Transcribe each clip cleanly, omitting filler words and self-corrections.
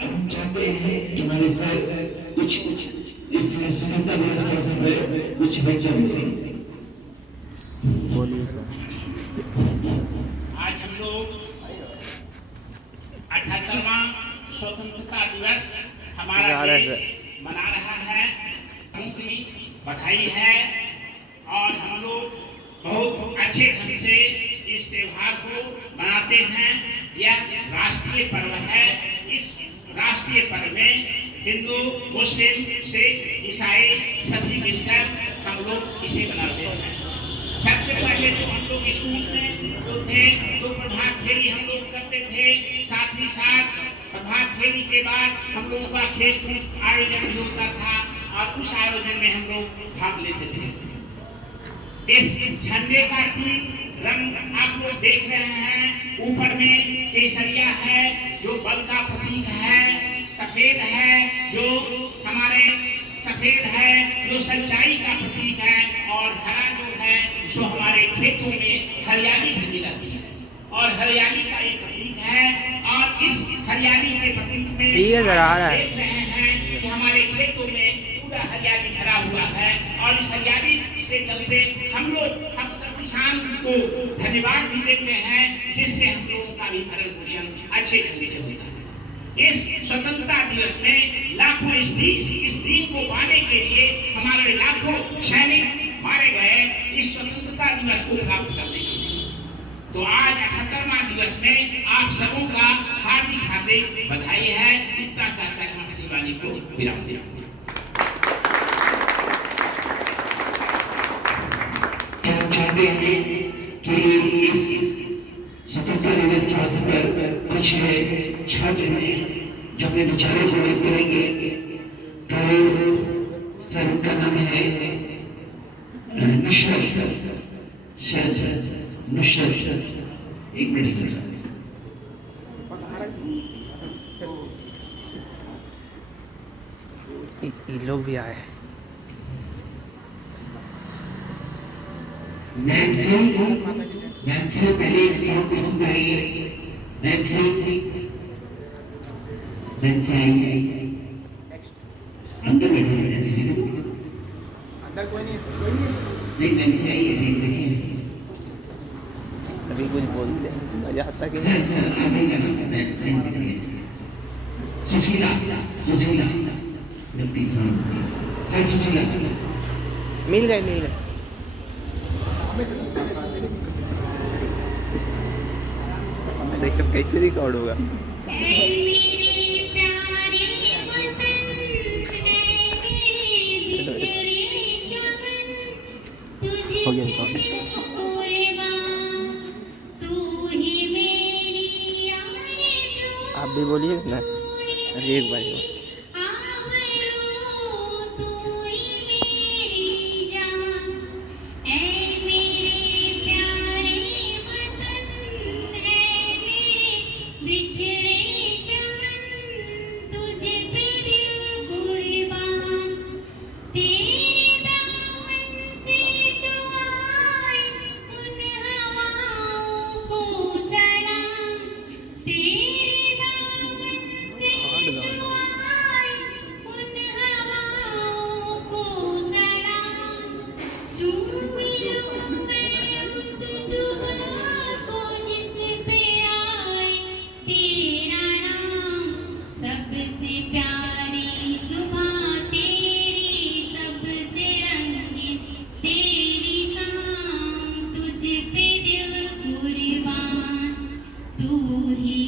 हम चाहते हैं कि हमारे साथ कुछ इस स्वतंत्रता दिवस के अवसर पर कुछ वक्तव्य करें। बोलिए सर। आज हम लोग 78वां स्वतंत्रता दिवस हमारा देश मना रहा है। उनकी बधाई है और हम लोग बहुत अच्छे ढंग से इस त्योहार को मनाते हैं। यह राष्ट्रीय पर्व है। इस राष्ट्रीय पर्व में हिंदू, मुस्लिम, सिख, ईसाई सभी मिलकर हम लोग इसे मनाते हैं। सबसे पहले तो हम लोग स्कूल में जो थे तो प्रभात फेरी हम लोग करते थे। साथ ही साथ प्रभात फेरी के बाद हम लोगों का खेल कूद आयोजन भी होता था और उस आयोजन में हम लोग भाग लेते थे। इस झंडे का रंग आप लोग देख रहे हैं। ऊपर में केसरिया है जो बल का प्रतीक है, सफेद है जो हमारे सफेद है जो सच्चाई का प्रतीक है, और हरा जो है जो हमारे खेतों में हरियाली बनी रहती है और हरियाली का एक प्रतीक है। और इस हरियाली के प्रतीक में देख रहे हैं कि हमारे खेतों में पूरा हरियाली भरा हुआ है और इस हरियाली से चलते हम सब किसान को धन्यवाद भी देते हैं, जिससे हम लोगों का भी भरण पोषण अच्छे ढंग से होता है। इस स्वतंत्रता दिवस में लाखों स्त्री को पाने के लिए हमारे लाखों सैनिक मारे गए इस स्वतंत्रता दिवस को प्राप्त करने के लिए। तो आज 78वां दिवस में आप सबों का हार्दिक हार्दिक बधाई है। इतना कहकर हम अपनी वाणी को विराम देते हैं। चाहते हैं कि इस स्वतंत्रता दिवस के अवसर पर कुछ छात्र हैं जो अपने विचारों को व्यक्त करेंगे। तो सर उनका नाम है नुसरत। एक मिनट सर। ये लोग भी आए हैं। नैन्सी पहले एक सॉन्ग को सुनाइए। नैन्सी आई अंदर बैठी है। नैन्सी अंदर कोई नहीं, नैन्सी आई है। नहीं देखिए अभी कुछ बोलते हैं मजा आता कि सर आप ही ना नैन्सी देखिए। सुशीला गलती सर सुशीला मिल गए। देखो कैसे रिकॉर्ड होगा। हो गया रिकॉर्ड। आप भी बोलिए ना। अरे एक बार तू ही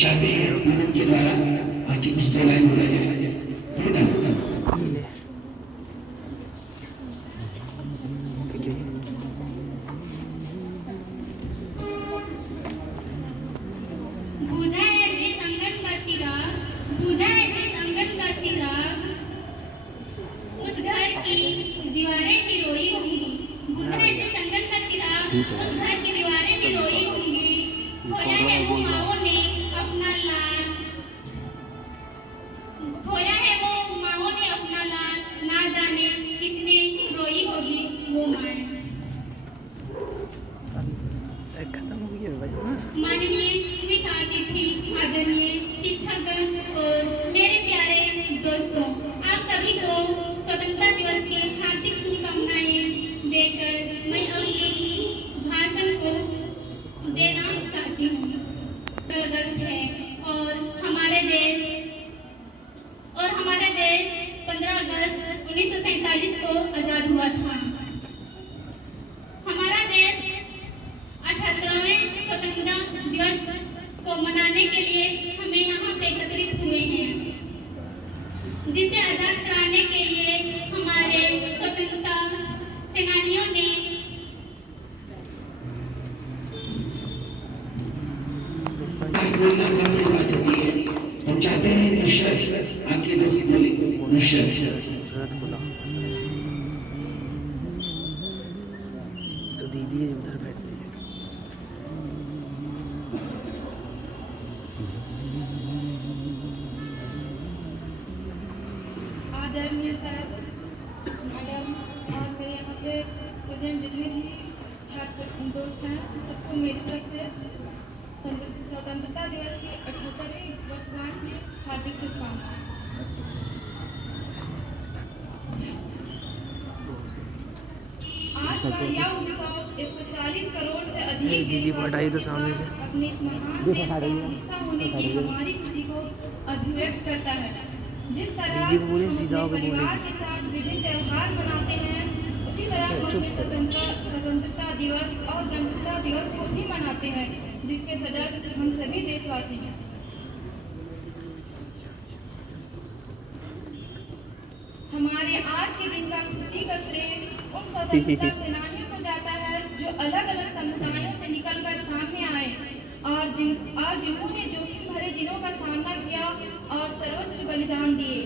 चाहते हैं उनके द्वारा आगे कुछ दो लाइन बोला जाए। बुझा है जिस आंगन का चिराग, बुझा है जिस आंगन का चिराग, उस घर की दीवारें भी रोई होंगी। बुझा है जिस आंगन का चिराग, उस घर की दीवारें भी रोई होंगी। खोया है वो माओ ने अपना लाल, खोया है वो माओ ने अपना लाल, ना जाने कितने रोई होगी वो माँ। खत्म हो गया भाई ना। माननीय वित्त अतिथि, आदरणीय शिक्षकगण और मेरे प्यारे दोस्तों, आप सभी को स्वतंत्रता दिवस की हार्दिक शुभकामनाएं देकर मैं अपनी भाषण को देना चाहती हूँ। 15 अगस्त है और हमारे देश 15 अगस्त 1947 को आजाद हुआ था। हमारा देश 78वें स्वतंत्रता दिवस को मनाने के लिए हमें यहाँ पे एकत्रित हुए हैं, जिसे आजाद कराने के लिए हमारे स्वतंत्रता सेनानियों ने हम चाहते हैं नुसरत आगे दोषी बोले नुसरत सूरत खुला तो दीदी उधर बैठती है। आदरणीय सर, मैडम और मेरे यहाँ पे प्रेजेंट जितने भी छात्र दोस्त हैं, सबको मेरी तरफ से स्वतंत्रता दिवस की 78वीं वर्षगांठ की हार्दिक शुभकामनाएं। आज का यह उत्सव 140 करोड़ से अधिक दीदी को हटाई तो सामने से। अपने इस महान देश का हिस्सा होने की हमारी खुशी को अभिव्यक्त करता है। जिस तरह दीदी को बोले हम सीधा अपने होकर बोले। परिवार के साथ विभिन्न त्योहार मनाते हैं, उसी तरह हम अपने स्वतंत्रता दिवस और गणतंत्रता दिवस को भी मनाते हैं, जिसके सदस्य हम सभी देशवासी हैं। हमारे आज के दिन का खुशी का श्रेय उन स्वतंत्रता सेनानियों को जाता है जो अलग अलग समुदायों से निकलकर सामने आए और जिन्होंने जोखिम भरे दिनों का सामना किया और सर्वोच्च बलिदान दिए।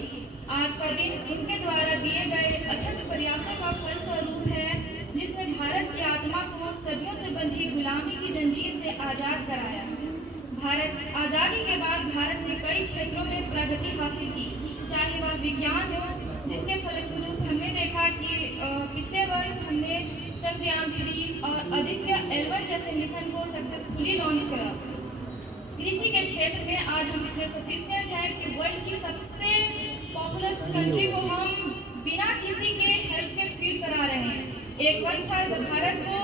आज का दिन उनके द्वारा दिए गए अथक प्रयासों का फल स्वरूप है, जिसने भारत की आत्मा को सदियों से बंधी गुलामी की जंजीर से आजाद कराया। भारत आजादी के बाद भारत ने कई क्षेत्रों में प्रगति हासिल की, चाहे वह विज्ञान हो, जिसके फलस्वरूप हमने देखा कि पिछले वर्ष हमने चंद्रयान 3 और आदित्य L1 जैसे मिशन को सक्सेसफुली लॉन्च करा। कृषि के क्षेत्र में आज हम इतने सफिशिएंट हैं कि वर्ल्ड की सबसे पॉपुलस कंट्री को हम बिना किसी के हेल्प के फीड करा रहे हैं। एक वक्त था जब भारत को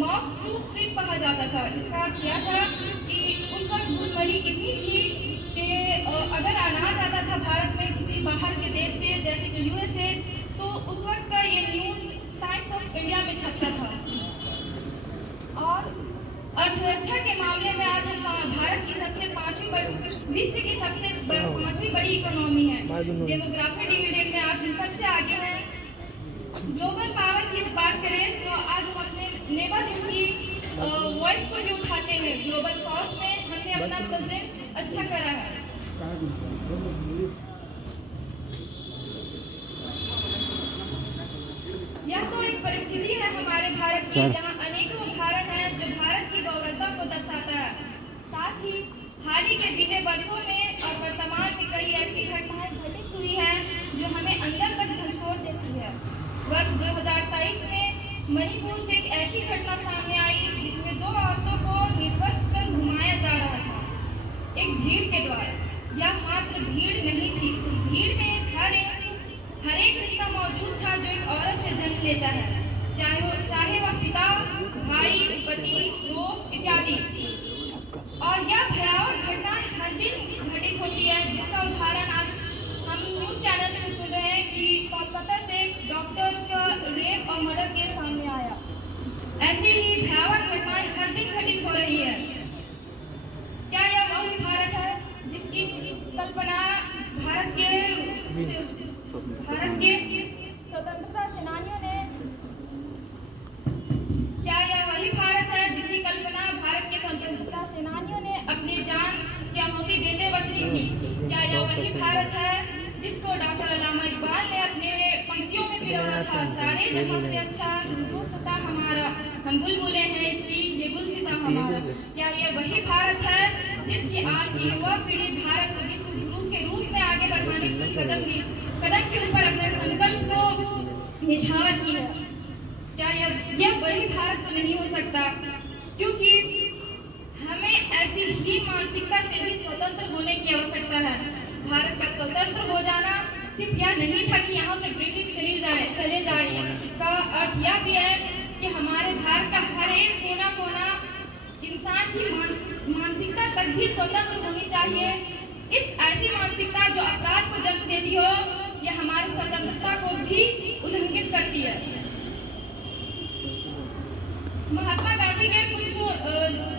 मॉक टू स्लिप कहा जाता था। इसका क्या था कि उस वक्त भूखमरी इतनी थी कि अगर अनाज आता था भारत में किसी बाहर के देश से, जैसे कि USA, तो उस वक्त का ये न्यूज़ टाइम्स ऑफ इंडिया में छपता था। और अर्थव्यवस्था के मामले में आज हम भारत की विश्व की सबसे 5वीं बड़ी इकोनॉमी है। डेमोग्राफिक डिविडेंड में आज हम सबसे आगे हैं। ग्लोबल पावर की बात करें तो आज हम अपने नेबरहुड की वॉइस को भी उठाते हैं। ग्लोबल साउथ में हमने अपना प्रेजेंस अच्छा करा है। यह तो एक परिस्थिति है हमारे भारत की, जहां अनेकों उदाहरण हैं जो भारत की गौरवता को दर्शाता है। साथ ही हाल ही के बीते वर्षों में और वर्तमान में कई ऐसी घटनाएं घटित हुई हैं जो हमें अंदर तक झंझोर देती है। वर्ष 2023 में मणिपुर से एक ऐसी घटना सामने आई जिसमें 2 औरतों को निर्वस्त्र कर घुमाया जा रहा था एक भीड़ के द्वारा। यह मात्र भीड़ नहीं थी, उस भीड़ में हर एक रिश्ता मौजूद था जो एक औरत से जन्म लेता है, चाहे वह पिता, भाई, पति, दोस्त इत्यादि। और यह भयावह घटना हर दिन घटित होती है, जिसका उदाहरण आज हम न्यूज चैनल से सुन रहे हैं कि कोलकाता से एक डॉक्टर का रेप और मर्डर केस सामने आया। ऐसी ही भयावह घटनाएं हर दिन घटित हो रही है। क्या यह कल्पना भारत के स्वतंत्रता सेनानियों ने, क्या यह वही भारत है जिसकी कल्पना भारत के स्वतंत्रता सेनानियों ने अपनी जान की आहुति देते वक्त की थी? क्या यह वही भारत है जिसको डॉक्टर अल्लामा इकबाल ने अपने पंक्तियों में पिरोया था? सारे जहां से अच्छा हिंदुस्ता हमारा, हम बुलबुले हैं इसकी, ये गुलसिता हमारा। क्या ये वही भारत है जिसकी आज की युवा पीढ़ी भारत को विश्व गुरु के रूप में आगे बढ़ाने की कदम के ऊपर अपने संकल्प को निछावर की है? क्या यह वही भारत तो नहीं हो सकता? क्योंकि हमें ऐसी ही मानसिकता से भी स्वतंत्र होने की आवश्यकता है। भारत का स्वतंत्र हो जाना सिर्फ यह नहीं था कि यहाँ से ब्रिटिश चले जाए। इसका अर्थ यह भी है कि हमारे भारत का हर एक कोना कोना इंसान की मानसिकता तक भी स्वतंत्र होनी चाहिए। इस ऐसी मानसिकता जो अपराध को जन्म देती हो, यह हमारी स्वतंत्रता को भी उल्लंघित करती है। महात्मा गांधी के कुछ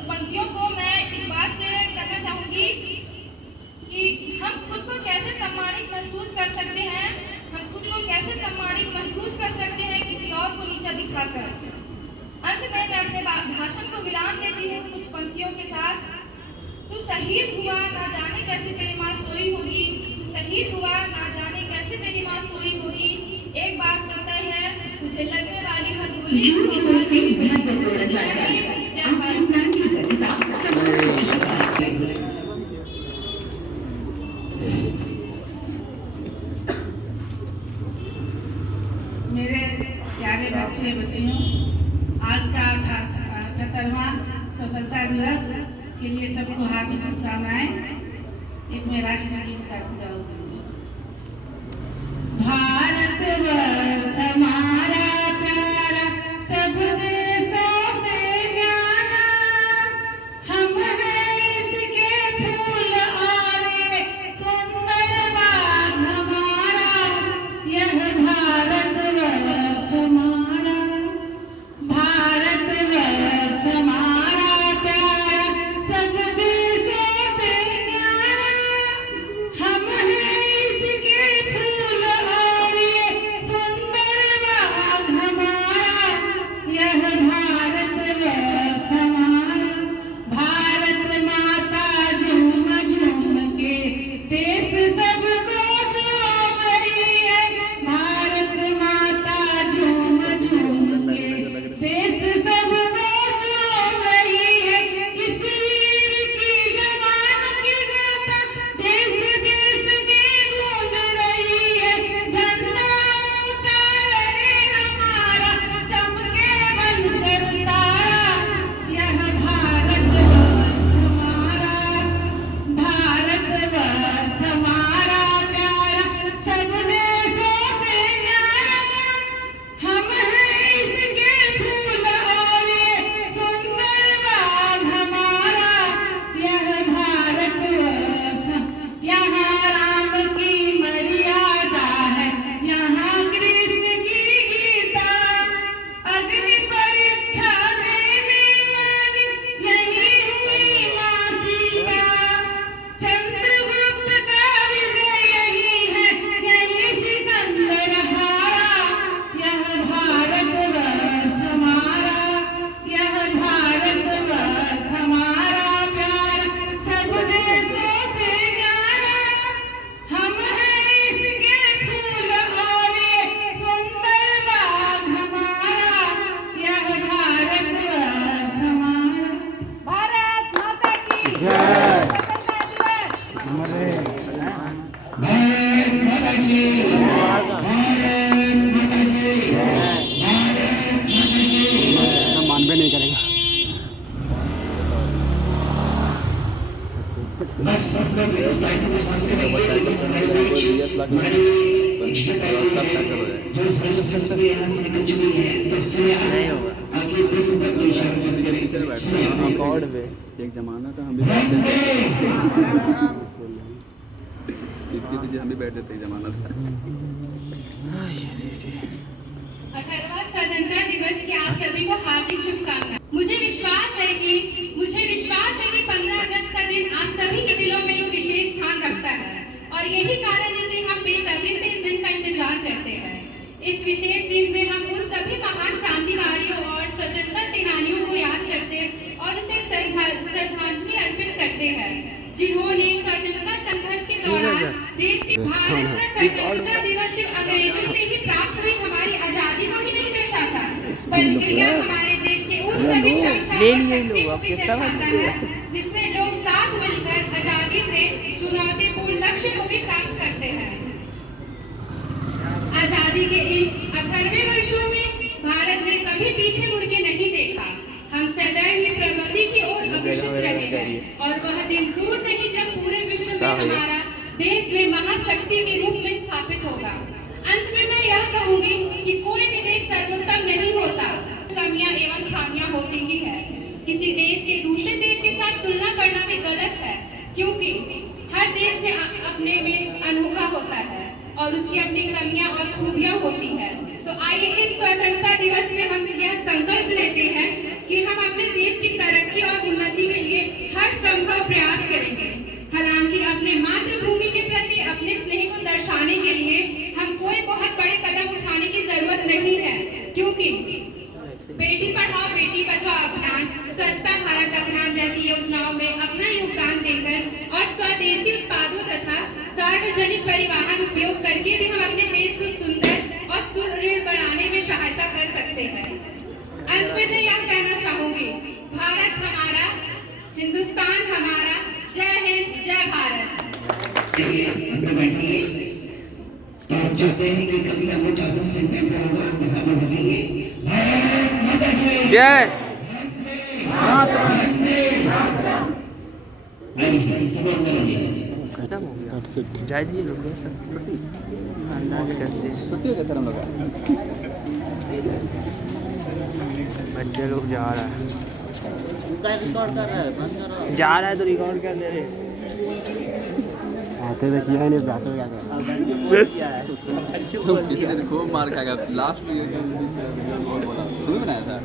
पंक्तियों को मैं इस बात से कहना चाहूंगी कि हम खुद को कैसे सम्मानित महसूस कर सकते हैं, हम खुद को कैसे सम्मानित महसूस कर सकते हैं किसी और को नीचा दिखाकर। अंत में मैं अपने भाषण को विराम देती हूँ कुछ पंक्तियों के साथ। तू शहीद हुआ ना जाने कैसे तेरी माँ सोई होगी, तू शहीद हुआ ना जाने कैसे तेरी माँ सोई होगी। एक बात तो तय है, तुझे लगने वाली हर गोली मेरे प्यारे बच्चे बच्चियों, आज का 78वां स्वतंत्रता दिवस के लिए सबको हार्दिक शुभकामनाएं। एक मैं राष्ट्रगीत गाती जाऊंगी। भारतवर्ष हमारा प्यारा, सब देशों से न्यारा, हम हैं इसके फूल और सुंदर बाग हमारा, यह भारतवर्ष हमारा। भारतवर्ष हमारा प्यारा, सब देशों से न्यारा, हम हैं इसके फूल और सुंदर बाग हमारा, यह भारतवर्ष हमारा। भारत माता झूम झूम के देश सबको चूम रही है, भारत माता झूम झूम के देश सबको चूम रही है। इस वीर की जवान की गाथा देश देश में गूंज रही है, झंडा ऊंचा रहे हमारा, चमके बनकर तारा, यह भारतवर्ष हमारा। भारतवर्ष हमारा प्यारा, सब देशों से न्यारा, हम हैं इसके फूल और सुंदर बाग हमारा, यह भारतवर्ष। यहाँ राम की मर्यादा है, यहाँ कृष्ण की गीता, अग्नि परीक्षा देने वाली यही हुई माँ सीता। चंद्रगुप्त का विजय यही है, यही सिकंदर हारा, यह भारतवर्ष हमारा। यह भारतवर्ष हमारा प्यारा, सब देशों से न्यारा, हम हैं इसके फूल और सुंदर बाग हमारा, यह भारतवर्ष हमारा। भारत माता की जय। भारत माता की, भारत माता की, भारत माता की। मानवे नहीं करेगा। बस सब लोग इस लाइफ में बात करेंगे, लेकिन हमारे बीच हमारी जो सर्वश्रेष्ठ यहाँ से निकल चुकी है, इससे आगे देश तक कोई इशारा मत करें। अकॉर्ड में एक जमाना था, हम भी इसके पीछे हम भी बैठे थे, जमाना था। 18वां स्वतंत्रता दिवस की आप सभी को हार्दिक शुभकामनाएं। मुझे विश्वास है कि 15 अगस्त का दिन आप सभी के दिलों में एक विशेष स्थान रखता है। और यही कारण है कि हम बेसब्री से इस दिन का इंतजार करते हैं। इस विशेष दिन में हम उन सभी महान क्रांतिकारियों और स्वतंत्रता सेनानियों को याद करते और उसे श्रद्धांजलि अर्पित करते हैं, जिन्होंने स्वतंत्रता संघर्ष के दौरान देश के भारत का स्वतंत्रता दिवस सिर्फ अंग्रेजों से ही प्राप्त हुई हमारी आजादी को ही नहीं दर्शाता, बल्कि यह हमारे देश के उन सभी क्षमताओं को भी दर्शाता है जिसमें लोग साथ मिलकर आजादी से चुनौतीपूर्ण लक्ष्य को भी प्राप्त करते हैं। आजादी के इन 18वें वर्षों में भारत ने कभी पीछे मुड़ के नहीं देखा। हम सदैव ही प्रगति की ओर अग्रसर रहे हैं और वह दिन दूर नहीं जब पूरे विश्व में हमारा देश में महाशक्ति के रूप में स्थापित होगा। अंत में मैं यह कहूंगी कि कोई भी देश सर्वोत्तम नहीं होता, कमियां एवं खामियां होती ही है। किसी देश के दूसरे देश के साथ तुलना करना भी गलत है, क्योंकि हर देश में अपने में अनोखा होता है और उसकी अपनी कमियां और खूबियां होती है। तो आइए इस स्वतंत्रता दिवस में हम यह संकल्प लेते हैं कि हम अपने देश की तरक्की और उन्नति के लिए हर संभव प्रयास करेंगे। हालांकि अपने मातृभूमि के प्रति अपने स्नेह को दर्शाने के लिए हम कोई बहुत बड़े कदम उठाने की जरूरत नहीं है, क्योंकि बेटी पढ़ाओ बेटी बचाओ अभियान, स्वच्छता भारत अभियान जैसी योजनाओं में अपना योगदान देकर और स्वदेशी उत्पादों तथा सार्वजनिक परिवहन उपयोग करके भी हम अपने देश को सुंदर और सुदृढ़ बनाने में सहायता कर सकते हैं। अंत में मैं यह कहना चाहूंगी, भारत हमारा, हिंदुस्तान हमारा, जय हिंद जय भारत। तो आप चाहते हैं कि कल से हम लोग क्लासेस सेंटर पे होगा, आप शामिल हो जाइए। भारत माता की जय। सब अंदर आइए। खत्म हो गया। जय जी लोग सब अंदाज करते हैं। छुट्टी है सर हम लोग। बच्चे लोग जा रहा है, जा रहा है तो रिकॉर्ड कर ले रहे। आते तो किया नहीं, बात हो गया तो किसी ने खूब मार खाएगा। लास्ट में शुरू बनाया था।